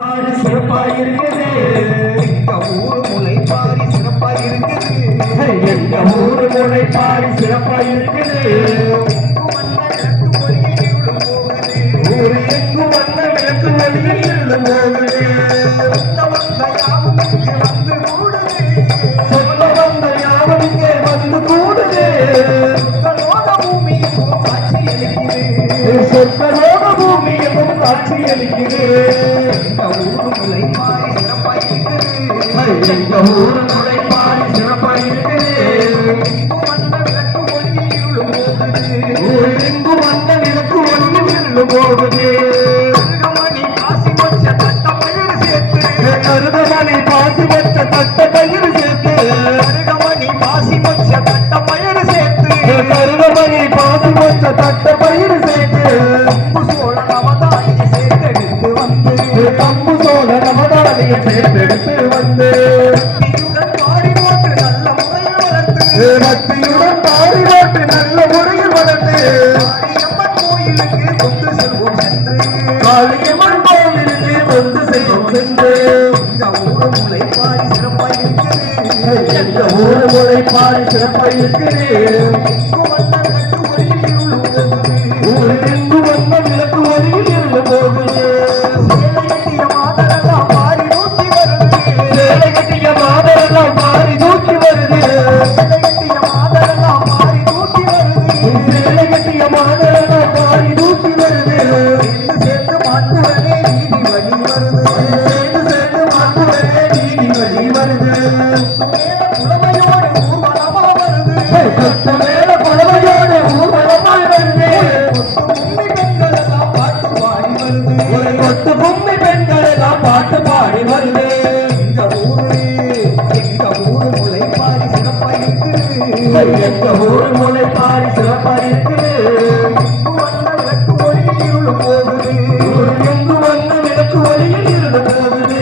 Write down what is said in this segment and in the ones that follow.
சிறப்பாயிருக்குது எங்க ஊர் முளைப்பாரி சிறப்பாயிருக்குது எங்க ஊர் முளைப்பாரி சிறப்பாயிருக்குது ஊர் எங்கும் வந்த விளக்கு வழியில் இருந்து போகுது சொல்ல வந்த யாவும் இங்கே வந்து கூடுது சொற்களோட பூமியும் காட்சி அளிக்குது எங்க ஊர் முளைப்பாரி சிறப்பாயிருக்குது ஊர் எங்கும் வந்த விளக்கு ஒளியில் இருந்து போகுது கருதமணி பாசி வச்ச தட்ட பயிர் சேர்த்து கருதமணி பாசி வச்ச தட்ட பயிர் சேர்த்து கம்பு சோழ நவதானிய சேர்த்தெடுத்து வந்து பக்தியுடன் பாரி போட்டு நல்ல முறையில் வளர்த்து காளியம்மன் கோவிலுக்கு கொண்டு செல்லும் சென்று எங்க ஊர் முளைப்பாரி சிறப்பாயிருக்குது ஊர் எங்கும் வந்த விளக்கு ஒளியில் இருந்து போகுது சேலை கட்டிய மாதரெல்லாம் மாறி தூக்கி வருது சேலை கட்டிய மாதரெல்லாம் மாறி தூக்கி வருது சேர்ந்து மாட்டுவதே நீதி வழி வருது மேல புலமையோடு ஊர்வலமாய் வருது கொத்து கும்மி பெண்கள் எல்லாம் பாட்டு பாடி வருது எங்க ஊர் முளைப்பாரி சிறப்பாயிருக்குது எங்கு வந்த விளக்கு ஒளியில் இருந்து போகுது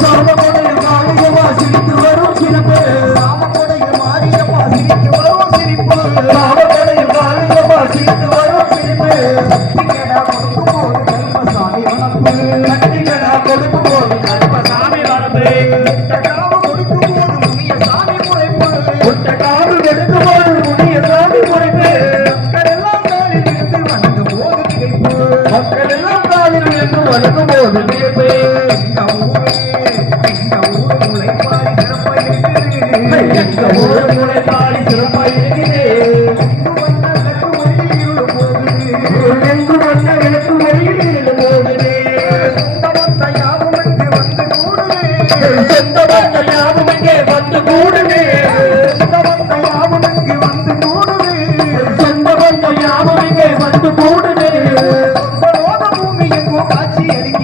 சாமகோடையில் மாரியம்மா சிரித்து வரும் சிரிப்பு சாமகோடையில் மாரியம்மா சிரித்து வரும் சிரிப்பு கட்டிக்கடா கொடுக்கும் போது கருப்பசாமி வளர்ப்பு முட்டக்காவு எடுக்கும் போது முனிய சாமி முறைப்பு மக்கள் எல்லாம் காலில் விழுந்து வணங்கும் போது வியப்பு எங்க ஊர் முளைப்பாரி சிறப்பாயிருக்குது எங்கு வந்த விளக்கு வழியில் இருந்து போகுது சொந்த மக்கள் யாவும் இங்கே வந்து கூடுது சொந்த மக்கள் யாவும் இங்கே வந்து கூடுது பூமி எங்கோ காட்சி அளிக்க